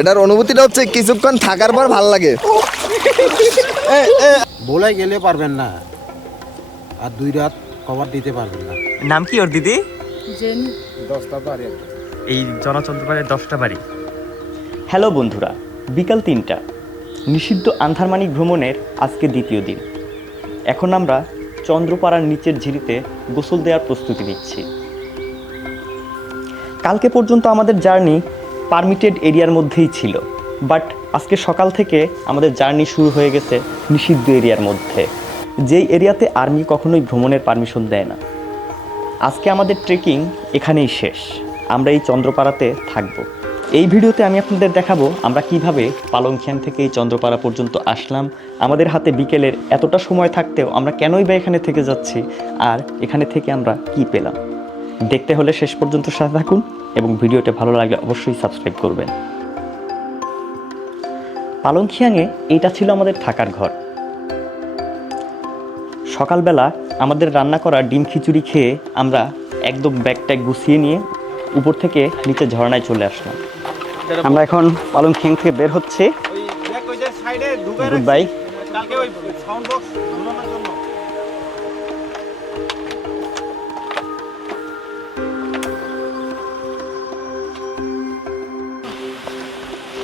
এটার অনুভূতিটা হচ্ছে কিছুক্ষণ থাকার পর ভালো লাগে। বলে গেলে পারবেন না। আর দুই রাত কভার দিতে পারবেন না। নাম কি ওর দিদি? জেনি। এই জনচন্দ্রপাড়ের দশটা বাড়ি। হ্যালো বন্ধুরা বিকাল তিনটা। নিষিদ্ধ আন্ধারমানিক ভ্রমণের আজকে দ্বিতীয় দিন। এখন আমরা চন্দ্রপাড়ার নিচের ঝিরিতে গোসল দেওয়ার প্রস্তুতি নিচ্ছি। কালকে পর্যন্ত আমাদের জার্নি পারমিটেড এরিয়ার মধ্যেই ছিল। বাট আজকে সকাল থেকে আমাদের জার্নি শুরু হয়ে গেছে নিষিদ্ধ এরিয়ার মধ্যে। যেই এরিয়াতে আর্মি কখনোই ভ্রমণের পারমিশন দেয় না। আজকে আমাদের ট্রেকিং এখানেই শেষ। আমরা এই চন্দ্রপাড়াতে থাকব। এই ভিডিওতে আমি আপনাদের দেখাবো আমরা কীভাবে পালংখ্যান থেকে এই চন্দ্রপাড়া পর্যন্ত আসলাম, আমাদের হাতে বিকেলের এতটা সময় থাকতেও আমরা কেনই বা এখানে থেকে যাচ্ছি, আর এখানে থেকে আমরা কি পেলাম। দেখতে হলে শেষ পর্যন্ত সাথে থাকুন। এবং ভিডিওটা ভালো লাগলে অবশ্যই সাবস্ক্রাইব করবেন। পালংখিয়াংয়ে এইটা ছিল আমাদের থাকার ঘর। সকালবেলা আমাদের রান্না করা ডিম খিচুড়ি খেয়ে আমরা একদম ব্যাগ ট্যাগ গুছিয়ে নিয়ে উপর থেকে নিচে ঝর্ণায় চলে আসলাম। আমরা এখন পালং খিং থেকে বের হচ্ছে। Good bye.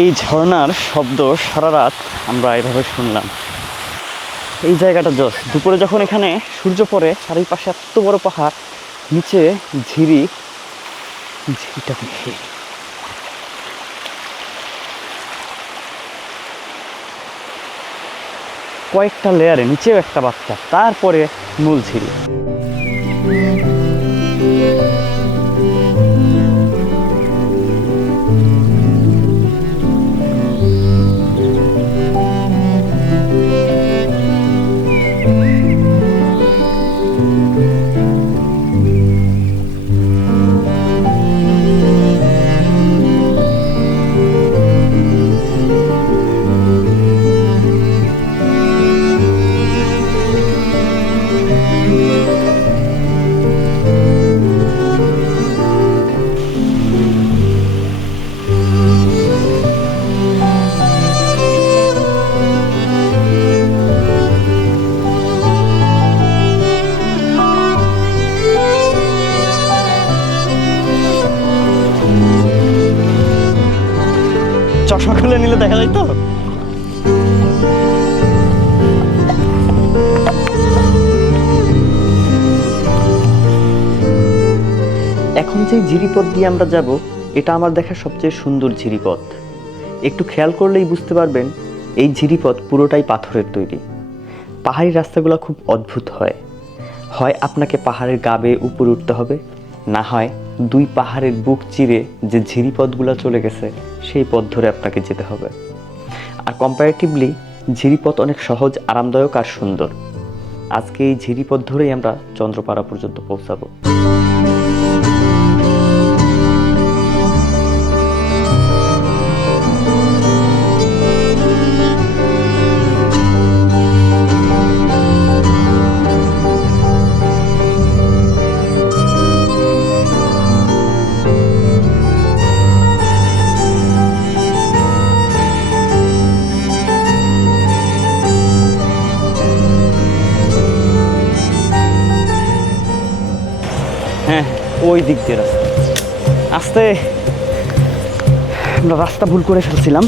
এই ঝর্ণার শব্দ সারা রাত আমরা এভাবে শুনলাম। এই জায়গাটা জস দুপুরে যখন এখানে সূর্য পড়ে আর এই পাশে এত বড় পাহাড়, নিচে ঝিরি, ঝিরিটা দেখে। কয়েকটা লেয়ারে নিচেও একটা বাচ্চা, তারপরে মূল ঝিরি। নিলে দেখা যায় তো এখন যে ঝিরিপথ দিয়ে আমরা যাব, এটা আমার দেখা সবচেয়ে সুন্দর ঝিরিপথ। একটু খেয়াল করলেই বুঝতে পারবেন, এই ঝিরিপথ পুরোটাই পাথরের তৈরি। পাহাড়ি রাস্তাগুলো খুব অদ্ভুত হয়। হয় আপনাকে পাহাড়ের গা বেয়ে উপরে উঠতে হবে, না হয় দুই পাহাড়ের বুক চিরে যে ঝিরিপথগুলো চলে গেছে। সেই পথ ধরে আপনাকে যেতে হবে। আর কম্পারেটিভলি ঝিরিপথ অনেক সহজ, আরামদায়ক আর সুন্দর। আজকে এই ঝিরিপথ ধরেই আমরা চন্দ্রপাড়া পর্যন্ত পৌঁছাবো। দিক দিয়ে রাস্তা। আস্তে আমরা রাস্তা ভুল করে ফেলছিলাম।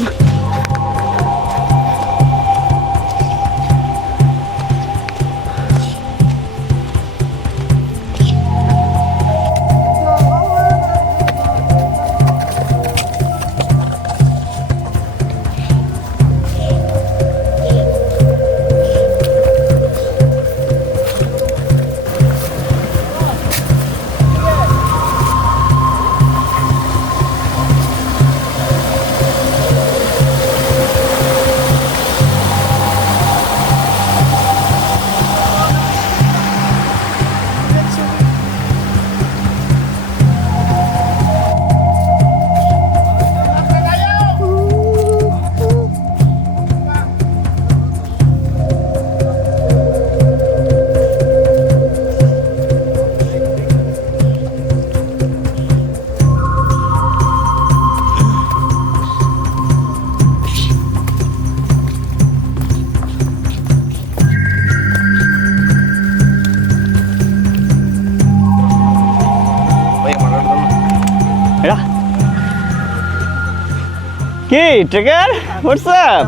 কি ট্রেকার? হোয়াটসঅ্যাপ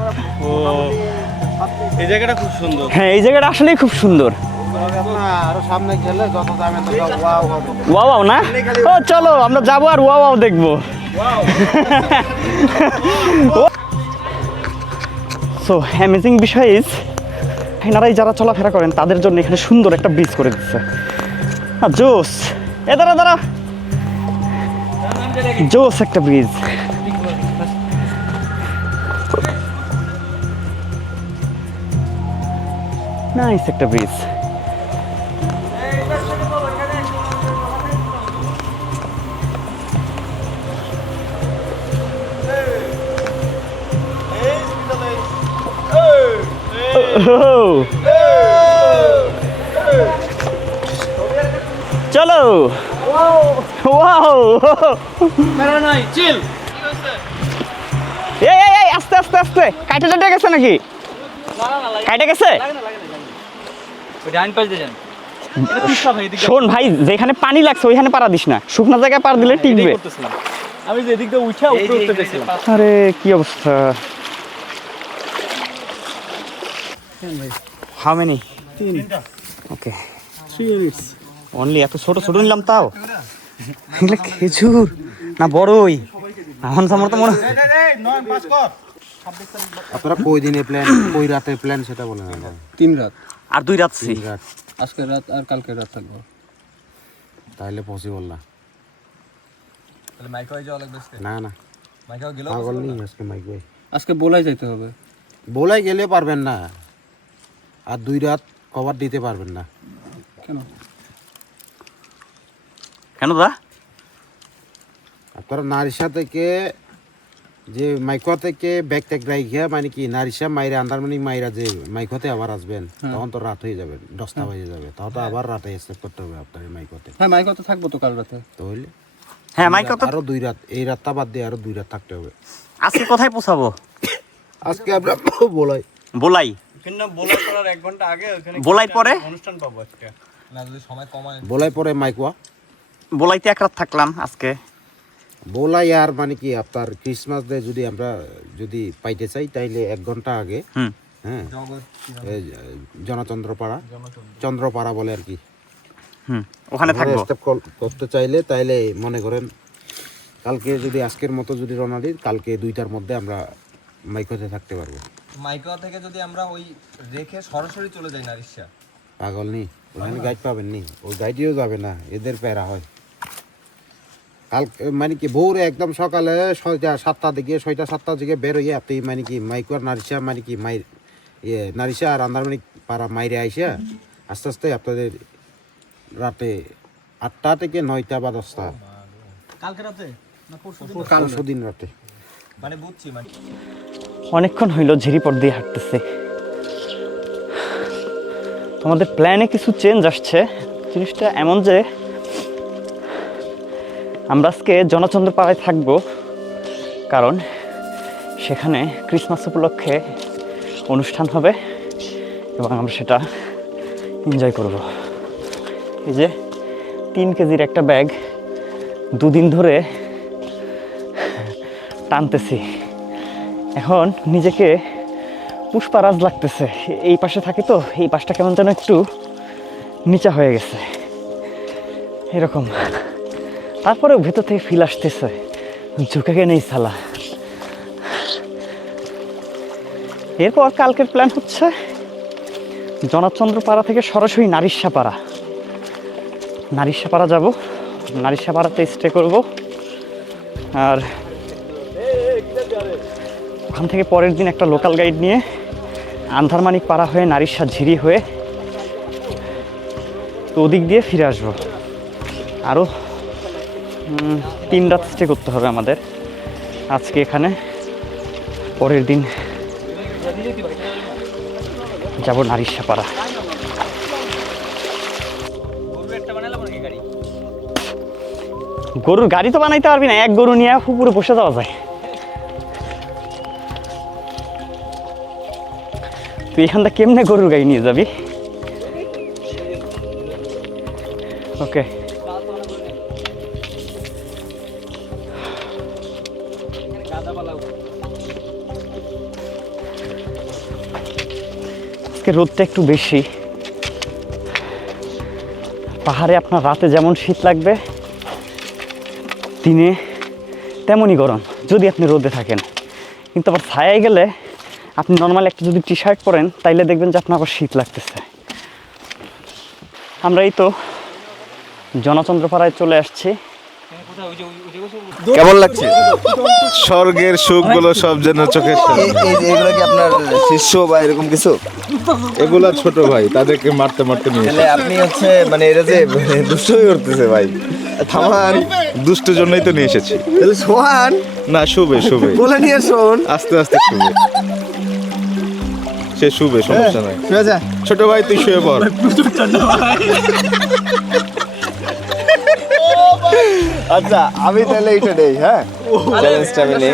এই জায়গাটা খুব সুন্দর। হ্যাঁ এই জায়গাটা আসলেই খুব সুন্দর। ওয়াও না? ও চলো আমরা যাব আর ওয়াও ওয়াও দেখব। সো অ্যামেজিং বিষয় ইজ এনারাই যারা চলাফেরা করেন তাদের জন্য এখানে সুন্দর একটা ব্রিজ করে দিচ্ছে। জোস। এ দাঁড়া দাঁড়া। জোস একটা ব্রিজ নাইস একটা ব্রিজ চলো। আস্তে আস্তে আস্তে। কাইটা টাইটা গেছে নাকি? কাইটা গেছে? শোন ভাই যেখানে পানি লাগছে ওইখানে পারা দিস না। শুকনো জায়গায় পার দিলে টিকবে। আমি যে এদিক দিয়ে উঠে উপরে উঠতে গেছিলাম। আরে কি অবস্থা? হাউ মেনি ওকে অনলি এত ছোট ছোট নিলাম তাও? এগুলো খেজুর না বড়ই? এখন তো মনে আপনারা কই দিনে প্ল্যান কই রাতে প্ল্যান সেটা আমাকে। তিন রাত। আর দুই রাত রাত। আজকে রাত আর কালকে রাত থাকব। তাহলে পসিবল না। তাহলে মাইক হয়ে যাওয়া লাগবে না না। মাইক গেল পাগল নেই আজকে মাইক ভাই আজকে বলাই যাইতে হবে। বলাই গেলে পারবেন না। আর দুই রাত কভার দিতে পারবেন না। কেন? কেন দা আপনারা নারিশা থেকে যে মাইকোয়া থেকে ব্যাগ ট্যাগ রাইখা মানে কি নারিশা মাইরা আন্দারমানি মাইরা যে মাইকোতে আবার আসবেন তখন তো রাত হয়ে যাবে দশটা বাজে যাবে তখন তো আবার রাতে স্টেপ করতে হবে আপনার মাইকোতে। হ্যাঁ মাইক তো থাকব তো কাল রাতে। তাহলে? হ্যাঁ মাইক কত আরও দুই রাত এই রাতটা বাদ দিয়ে আরও দুই রাত থাকতে হবে। আজকে কোথায় পৌঁছাবো? আজকে আমরা বলাই। বলাই। বলাই পরে? না যদি সময় কমায় বলাই পরে মাইকোয়া। বলাইতে এক রাত থাকলাম আজকে। বলাই ইয়ার মানে কি আপনার ক্রিসমাস ডে যদি আমরা যদি পাইতে চাই তাইলে এক ঘণ্টা আগে হ্যাঁ জনচন্দ্রপাড়া চন্দ্রপাড়া বলে আর কি। ওখানে থাকব। স্টেপ করতে চাইলে তাইলে মনে করেন কালকে যদি আজকের মতো যদি রওনা দিই কালকে দুইটার মধ্যে আমরা মাইকোতে থাকতে পারব। মাইকা থেকে যদি আমরা ওই রেখে সরাসরি চলে যাই না রিক্সা। পাগল নি ওখানে গাইড পাবেন নি ওই গাইডেও যাবে না এদের প্যারা হয়। কাল মানে কি ভোরে একদম সকালে ছয়টা সাতটা দিকে ছয়টা সাতটা দিকে বের হইয়া আপনি মানে কি মাইকুয়ার নারিশা মানে কি মাই ইয়ে নারিশা আর আন্দারমানিক পাড়া মাইরে আইসা আস্তে আস্তে আপনাদের রাতে আটটা থেকে নয়টা বা দশটা। কালকে রাতে? পরশু পরশু দিন রাতে। মানে বুঝছি মানে। অনেকক্ষণ হইল ঝিরিপট দিয়ে হাঁটতেছে। তোমাদের প্ল্যানে কিছু চেঞ্জ আসছে। জিনিসটা এমন যে আমরা আজকে জনচন্দ্র পাড়ায় থাকব, কারণ সেখানে ক্রিসমাস উপলক্ষে অনুষ্ঠান হবে এবং আমরা সেটা এনজয় করব। এই যে তিন কেজির একটা ব্যাগ দুদিন ধরে টানতেছি। এখন নিজেকে পুষ্পারাজ লাগতেছে। এই পাশে থাকে তো, এই পাশটা কেমন যেন একটু নিচা হয়ে গেছে। এরকম। তারপরেও ভেতর থেকে ফিল আসতেছে। ঝুঁকে নেই সালা এরপর কালকের প্ল্যান হচ্ছে জনাচন্দ্রপাড়া থেকে সরাসরি নারিশাপাড়া। নারিশাপাড়া যাব। নারিশাপাড়াতে স্টে করব। আর ওখান থেকে পরের দিন একটা লোকাল গাইড নিয়ে আন্ধারমানিক পাড়া হয়ে নারিশা ঝিরি হয়ে তো ওদিক দিয়ে ফিরে আসব। আরও তিন রাত স্টে করতে হবে আমাদের। আজকে এখানে, পরের দিন যাব নারিশা পাড়া গরুর গাড়ি তো বানাইতে পারবি না, এক গরু নিয়ে উপরে বসে যাওয়া যায়। তুই এখান থেকে কেমনে গরুর গাড়ি নিয়ে যাবি? আজকে রোদটা একটু বেশি। পাহাড়ে আপনার রাতে যেমন শীত লাগবে, দিনে তেমনই গরম, যদি আপনি রোদে থাকেন। কিন্তু আবার ছায়ায় গেলে আপনি নর্মাল একটা যদি টি শার্ট পরেন, তাইলে দেখবেন যে আপনার আবার শীত লাগতেছে। আমরা এই তো জনচন্দ্রপাড়ায় চলে আসছি। কেমন লাগছে? স্বর্গের সুখগুলো সব যেন চোখের সামনে। এই- এই- এগুলো কি আপনার শিষ্য বা এরকম কিছু? এগুলা ছোট ভাই তাদেরকে মারতে মারতে নিয়ে তাহলে আপনি হচ্ছে মানে এটা যে দুষ্ট হয়ে উঠতেছে ভাই। থামান দুষ্টের জন্যই তো নিয়ে এসেছি। তাহলে সোহান না শুবে শুবে। বলে নিয়ে শোন। আস্তে আস্তে শুবে। সে শুবে সমস্যা নাই। ছোট ভাই তুই শুয়ে পড়। আচ্ছা আমি তাহলে এইটা নেই হ্যাঁ? চ্যালেঞ্জটা আমি নেই।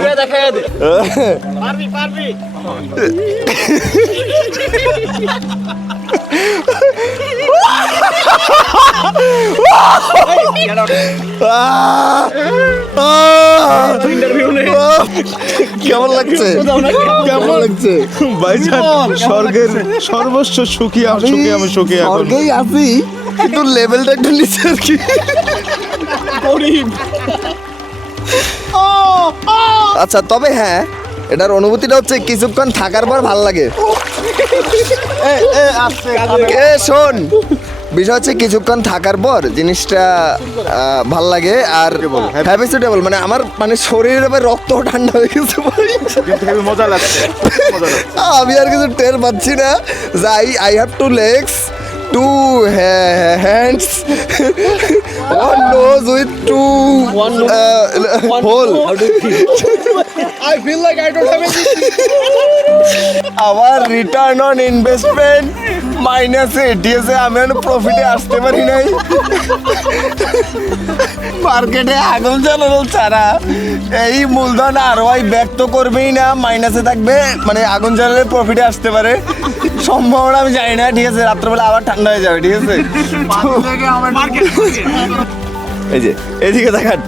কেমন লাগছে? কেমন লাগছে? ভাইজান স্বর্গের সর্বস্ব সুখী আমি সুখী আমি সুখী এখন। আছি কিন্তু লেভেলটা একটু নিচে আর কি। আচ্ছা তবে হ্যাঁ এটার অনুভূতিটা হচ্ছে কিছুক্ষণ থাকার পর ভালো লাগে। এ শোন বিষয় হচ্ছে কিছুক্ষণ থাকার পর জিনিসটা ভালো লাগে আর হ্যাপি সুটেবল মানে আমার মানে শরীরের এবার রক্ত ঠান্ডা হয়ে গেছে মজা লাগছে আমি আর কিছু টের পাচ্ছি না। যাই I have two legs two hands, one nose with two, one uh, hole. আমার রিটার্ন অন ইনভেস্টমেন্ট মাইনাসে ঠিক আছে আমি এখন প্রফিটে আসতে পারি নাই। মার্কেটে আগুন জ্বালানো ছাড়া। এই মূলধন আর ওয়াই ব্যাক তো করবেই না মাইনাসে থাকবে মানে আগুন জ্বালালে প্রফিটে আসতে পারে। সম্ভাবনা আমি জানি না ঠিক আছে রাত্রবেলা আবার ঠান্ডা হয়ে যাবে ঠিক আছে? এই যে এদিকে দেখান।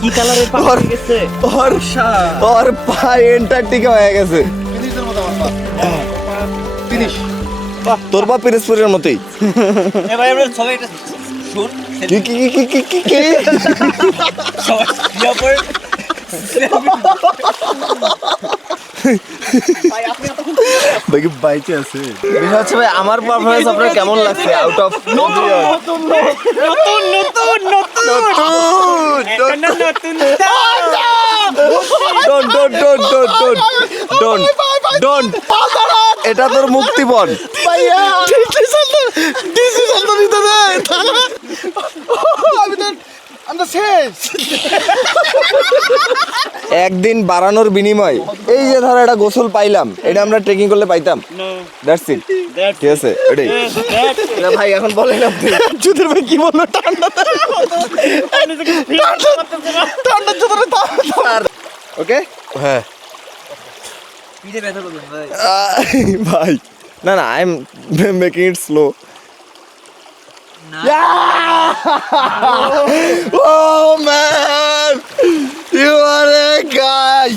কি কালারের গেছে? ওর ওর পা এন্টার্কটিকা হয়ে গেছে। বাহ, তোর বা পিরিসপুরের মতোই। এবার আমরা সবাই এটা শুন কি কি কি কি কি কি? সবাই বাইচে আছে। বিষয় হচ্ছে ভাই আমার পারফরমেন্স আপনার কেমন লাগছে? আউট অফ নতুন নতুন নতুন নতুন নতুন এটা তোর মুক্তিপণ। ভাইয়া ডিসিশন তো নিতে দে আমি তো শেষ একদিন বাড়ানোর বিনিময়। এই যে ধরো একটা গোসল পাইলাম এটা আমরা ট্রেকিং করলে পাইতাম। দ্যাটস ইট ঠিক আছে এটাই না ভাই এখন বলেন আপনি। জুদের ভাই কি বলল? ঠান্ডা ঠান্ডা জুদের ওকে হ্যাঁ। ভাই। না না I am making it slow Oh man! You are a guy!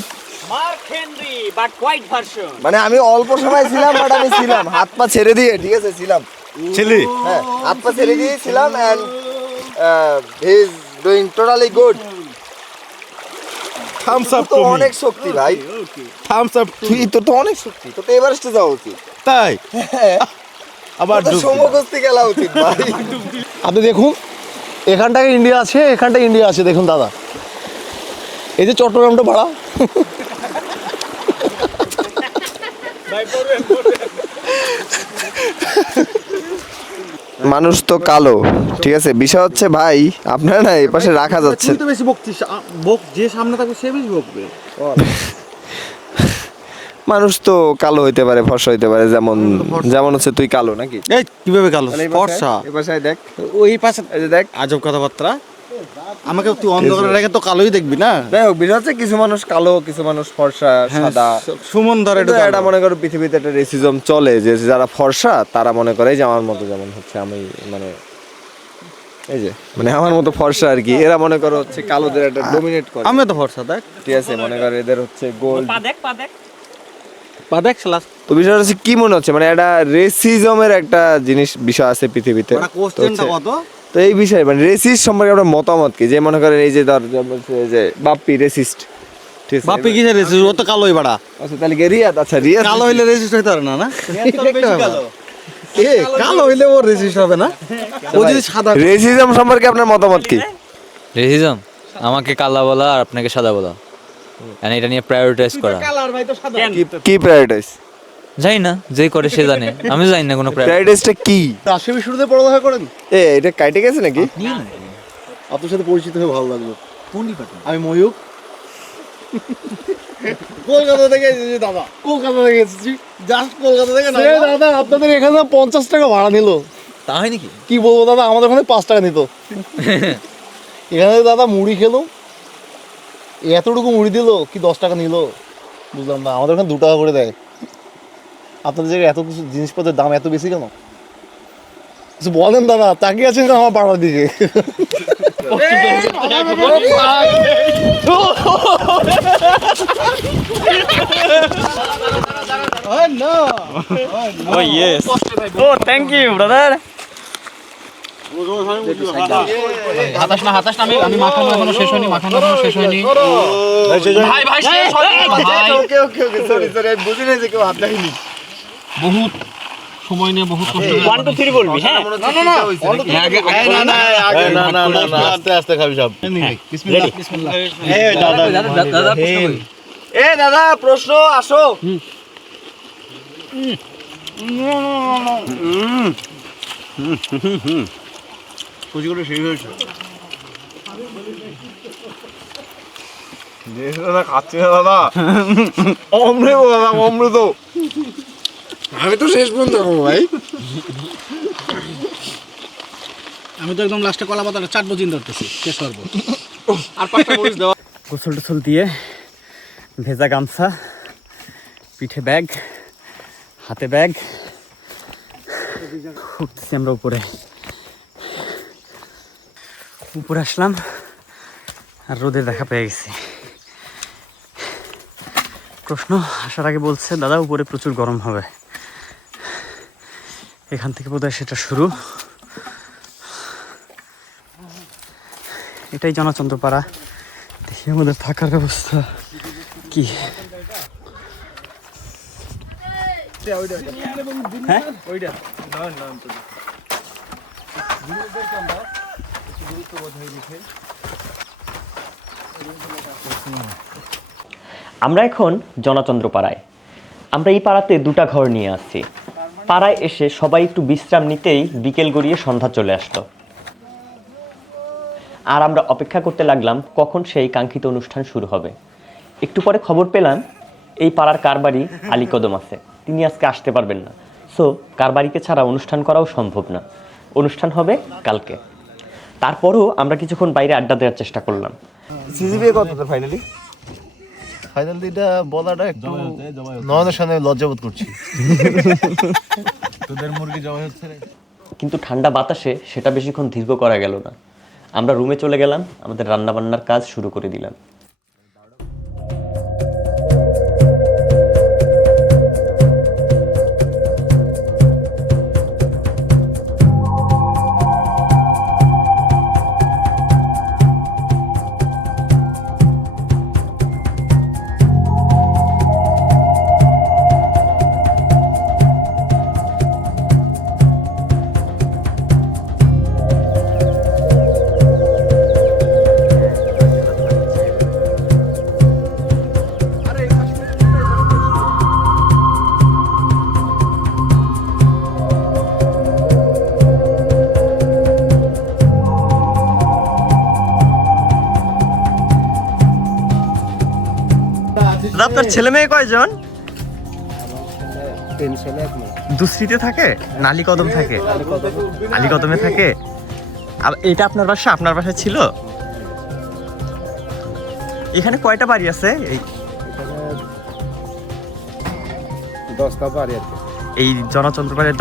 Mark Henry but white version মানে আমি অল্প সময় ছিলাম বাট আমি ছিলাম। হাত পা ছেড়ে দিয়ে ঠিক আছে ছিলাম। ছিলি? হ্যাঁ হাত পা ছেড়ে দিয়ে ছিলাম and he is doing totally good thumbs up তো অনেক শক্তি ভাই। থামস আপ টু তুই তো তো অনেক শক্তি তো তো এভারেস্টে যাওয়া উচিত। তাই? আবার সমগস্তি খেলা উচিত আপনি দেখুন এখানটায় ইন্ডিয়া আছে এখানটায় ইন্ডিয়া আছে দেখুন দাদা। এই যে চট্টগ্রামটা ভাড়া মানুষ তো কালো ঠিক আছে? বিষয় হচ্ছে ভাই আপনার না এই পাশে রাখা যাচ্ছে তুই তো বেশি বকছিস বক যে সামনে থাকবে সে বেশি বকবে। মানুষ তো কালো হইতে পারে ফর্সা হইতে পারে যেমন যেমন হচ্ছে তুই কালো নাকি? এই কীভাবে কালো? ফর্সা? এই পাশে দেখ। ওই পাশে দেখ। আজব কথাবার্তা। আমাকে তুই অন্ধকারে রেখে তো কালোই দেখবি না? যাই হোক বিষয় হচ্ছে কিছু মানুষ কালো কিছু মানুষ ফর্সা সাদা। সুমন ধরে এটা মনে করো পৃথিবীতে একটা রেসিজম চলে যে যারা ফর্সা তারা মনে করে যে আমার মতো যেমন হচ্ছে আমি মানে এই যে মানে আমার মতো ফর্সা আর কি। এরা মনে করো হচ্ছে কালোদের একটা ডোমিনেট করে। আমি তো ফর্সা দেখ। ঠিক আছে মনে করো এদের হচ্ছে গোল্ড পা দেখ পা দেখ। বা দেখ শালা। তো বিষয়টা হচ্ছে কি মনে হচ্ছে? মানে একটা রেসিজমের একটা জিনিস বিষয় আছে পৃথিবীতে। তো কোশ্চেনটা কত? তো এই বিষয়ে মানে রেসিস সম্পর্কে আপনার মতামত কি? যে মনে করেন এই যে ধর যে বাপ্পি রেসিস্ট ঠিক আছে বাপি কিসের রেজিস্ট ও তো কালোই বাড়া। আচ্ছা তাহলে কি রিয়াদ আচ্ছা রিয়াদ কালো হইলে রেজিস্ট হইতে পারে না না? এ কালো হইলে ও রেজিস্ট হবে না? ও যদি সাদা রেসিজম সম্পর্কে আপনার মতামত কি? রেসিজম আমাকে কালা বলা আর আপনাকে সাদা বলা। মানে এটা নিয়ে প্রায়োরিটাইজ করা। কি কি প্রায়োরিটাইজ জানি না যেই করে সে জানে। আমি জানি না কোনো প্রায়োরিটাইজটা কি? শুরুতে পড়ালেখা করেন? এ এটা কাটে গেছে নাকি? আপনার সাথে পরিচিত হয়ে ভালো লাগল। আমি ময়ূক কলকাতা থেকে এসেছি দাদা। কলকাতা থেকে এসেছি? জাস্ট কলকাতা থেকে দাদা। আপনাদের এখানে পঞ্চাশ টাকা ভাড়া নিল। তা হয় নাকি? কি বলব দাদা? আমাদের ওখানে পাঁচ টাকা নিত। এখানে দাদা মুড়ি খেলো। এতটুকু মুড়ি দিল কি দশ টাকা নিল? বুঝলাম না আমাদের ওখানে দু টাকা করে দেয়। আপনাদের জায়গায় এত কিছু জিনিসপত্রের দাম এত বেশি কেন? কিছু বলেন দাদা তাকিয়ে আছেন কেন আমার পাড়ার দিকে? ও থ্যাংক ইউ ব্রাদার হাতাস না হাতাস না আমি আমি মাখানো এখনও শেষ হয়নি মাখানো এখনও শেষ হয়নি। ভাই ভাই শেষ হয়নি ওকে ওকে ওকে সরি সরি আমি বুঝি না যে কেউ হাত দেয়নি। বহুত সময় নিয়ে বহুত কষ্ট বলবি হ্যাঁ? না না আগে না না না না আস্তে আস্তে খাবি সব। দাদা দাদা প্রশ্ন করি। এ দাদা প্রশ্ন আসো। দাদা খাচ্ছি না দাদা অমৃত দাদা অমৃত। আমি তো শেষ পর্যন্ত খাব ভাই। আমি তো একদম লাস্টে কলা পাতাটা চাটবো চিন্তা ধরতেছি শেষ করব গোসল টোসল দিয়ে ভেজা গামছা পিঠে ব্যাগ হাতে ব্যাগ। উঠতেছি আমরা উপরে। উপরে আসলাম, আর রোদের দেখা পেয়ে গেছি। প্রশ্ন আসার আগে বলছে, দাদা, উপরে প্রচুর গরম হবে। এখান থেকে বোধহয় সেটা শুরু। এটাই জনচন্দ্রপাড়া। দেখি আমাদের থাকার ব্যবস্থা কি। হ্যাঁ? আমরা এখন জনচন্দ্র পাড়ায় আমরা এই পাড়াতে দুটা ঘর নিয়ে আসছি। পাড়ায় এসে সবাই একটু বিশ্রাম নিতেই বিকেল গড়িয়ে সন্ধ্যা চলে আসলো। আর আমরা অপেক্ষা করতে লাগলাম কখন সেই কাঙ্ক্ষিত অনুষ্ঠান শুরু হবে। একটু পরে খবর পেলাম, এই পাড়ার কারবারি আলী কদম আছে। তিনি আজকে আসতে পারবেন না। সো কারবারিকে ছাড়া অনুষ্ঠান করাও সম্ভব না। অনুষ্ঠান হবে কালকে। তারপরও আমরা কিছুক্ষণ বাইরে আড্ডা দেওয়ার চেষ্টা করলাম। সিজিবিএ কত তোর ফাইনালি ফাইনাল দিটা বলাটা একটু নয়নের সামনে লজ্জাবোধ করছি। কিন্তু ঠান্ডা বাতাসে সেটা বেশিক্ষণ দীর্ঘ করা গেল না। আমরা রুমে চলে গেলাম আমাদের রান্নাবান্নার কাজ শুরু করে দিলাম। ছেলে মেয়ে কয়জন? দুশ্রীতে থাকে? নালি কদম থাকে? আলী কদমে থাকে? আর এটা আপনার বাসা? আপনার বাসা ছিল? এখানে কয়টা বাড়ি আছে? এই দশটা বাড়ি কি এই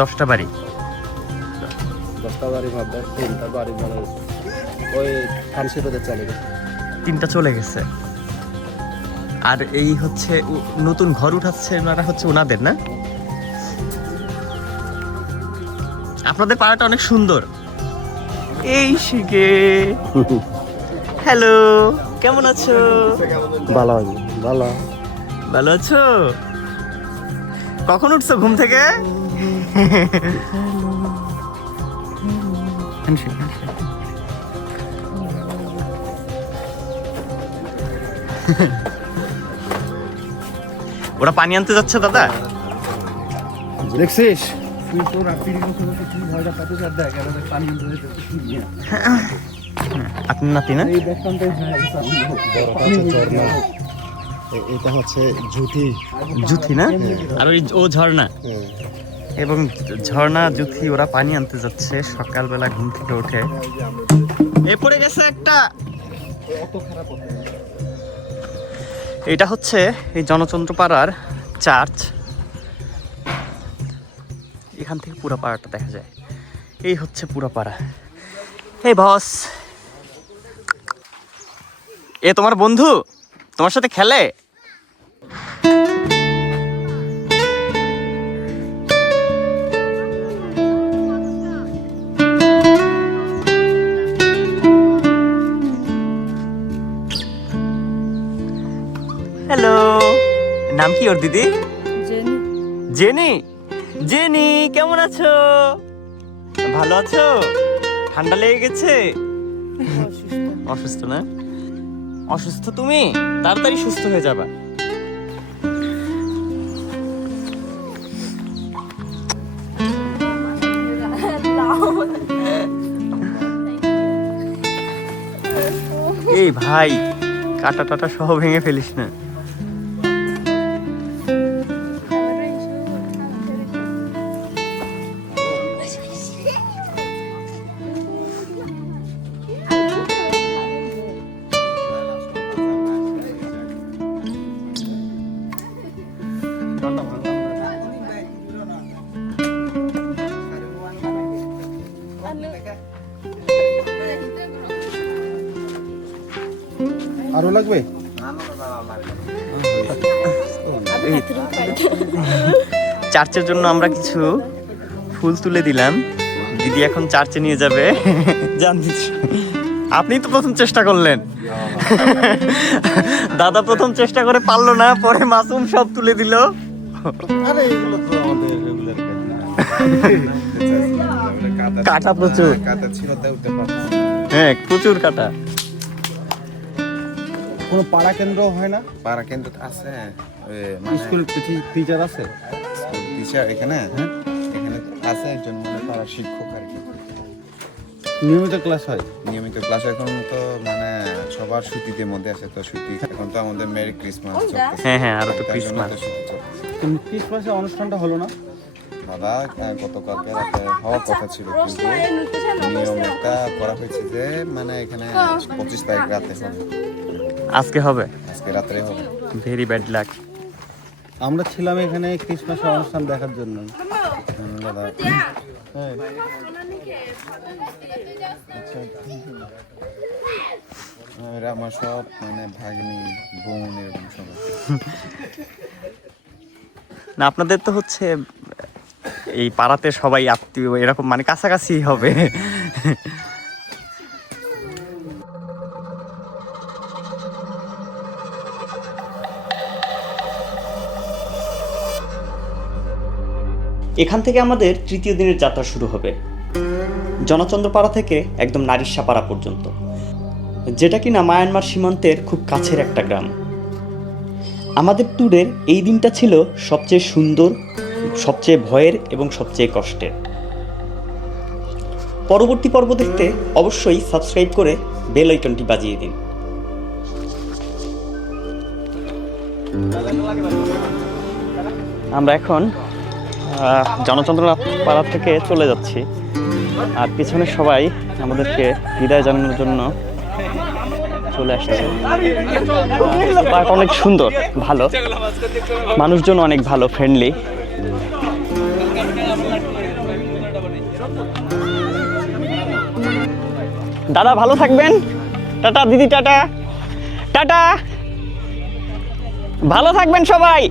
দশটা বাড়ি? দশটা বাড়ি তিনটা বাড়ি মানে ওই খানসিপদের চলে গেছে। তিনটা চলে গেছে। আর এই হচ্ছে নতুন ঘর উঠাচ্ছে ওনারা হচ্ছে ওনাদের না? আপনাদের পাড়াটা অনেক সুন্দর। এই শিখে হ্যালো কেমন আছো? ভালো আছি ভালো। ভালো আছো? কখন উঠছো ঘুম থেকে? handshake. ওরা পানি আনতে যাচ্ছে দাদা? দেখছিস? আপনার নাতি না? এটা হচ্ছে জুতি জুথি না? আর ওই ও ঝর্ণা। এবং ঝর্ণা জুথি ওরা পানি আনতে যাচ্ছে সকালবেলা ঘুম থেকে উঠে। এ পড়ে গেছে একটা। এটা হচ্ছে এই জনচন্দ্রপাড়ার চার্চ। এখান থেকে পুরো পাড়াটা দেখা যায়। এই হচ্ছে পুরো পাড়া। এই বস। এ তোমার বন্ধু? তোমার সাথে খেলে? হ্যালো নাম কি ওর দিদি? জেনি। জেনি? কেমন আছো? ভালো আছো? ঠান্ডা লেগে গেছে? অসুস্থ না? অসুস্থ তুমি? তাড়াতাড়ি সুস্থ হয়ে যাবা। এই ভাই কাটা টাটা সহ ভেঙে ফেলিস না। আরও লাগবে? চার্চের জন্য আমরা কিছু ফুল তুলে দিলাম। দিদি এখন চার্চে নিয়ে যাবে। জান আপনি তো প্রথম চেষ্টা করলেন। দাদা প্রথম চেষ্টা করে পারল না পরে মাসুম সব তুলে দিল। আরে এগুলো তো আমাদের রেগুলার কাটা। প্রচুর। কাটা ছিল হ্যাঁ প্রচুর কাটা। কোনো পাড়া কেন্দ্র হয় না? পাড়া কেন্দ্র আছে ওই মানে স্কুল টিচার আছে? টিচার এখানে? এখানে আছে একজন মানে পাড়ার শিক্ষক আর কি। নিয়মিত ক্লাস হয়? নিয়মিত ক্লাস এখন তো মানে সবার ছুটিতে মধ্যে আছে তো ছুটি এখন তো আমাদের মেরি ক্রিসমাস হ্যাঁ হ্যাঁ আরও তো তাই জন্য ক্রিসমাস তো ছুটি চলতেছে। কিন্তু ক্রিসমাসের অনুষ্ঠানটা হলো না? দাদা আহ, গতকালকে রাতে হওয়ার কথা ছিল কিন্তু নিয়ম একটা করা হয়েছে যে মানে এখানে পঁচিশ তারিখ রাতে হবে। আজকে হবে? আজকে রাত্রে হবে। ভেরি ব্যাড লাক আমরা ছিলাম এখানে ক্রিসমাসের অনুষ্ঠান দেখার জন্য। দাদা হ্যাঁ আমার সব মানে ভাগ্নি বোন এরকম সবাই না আপনাদের তো হচ্ছে এই পাড়াতে সবাই আত্মীয় এরকম মানে কাছাকাছি হবে। এখান থেকে আমাদের তৃতীয় দিনের যাত্রা শুরু হবে। জনচন্দ্রপাড়া থেকে একদম নারিশাপাড়া পর্যন্ত। যেটা কিনা মায়ানমার সীমান্তের খুব কাছের একটা গ্রাম। আমাদের ট্যুরের এই দিনটা ছিল সবচেয়ে সুন্দর, সবচেয়ে ভয়ের এবং সবচেয়ে কষ্টের। পরবর্তী পর্ব দেখতে অবশ্যই সাবস্ক্রাইব করে বেল আইকনটি বাজিয়ে দিন। আমরা এখন আহ, জনচন্দ্র পাড়া থেকে চলে যাচ্ছি। আর পিছনে সবাই আমাদেরকে বিদায় জানানোর জন্য চলে আসছে। পার্ক অনেক সুন্দর ভালো। মানুষজন অনেক ভালো ফ্রেন্ডলি দাদা ভালো থাকবেন? টাটা দিদি টাটা। টাটা। ভালো থাকবেন সবাই।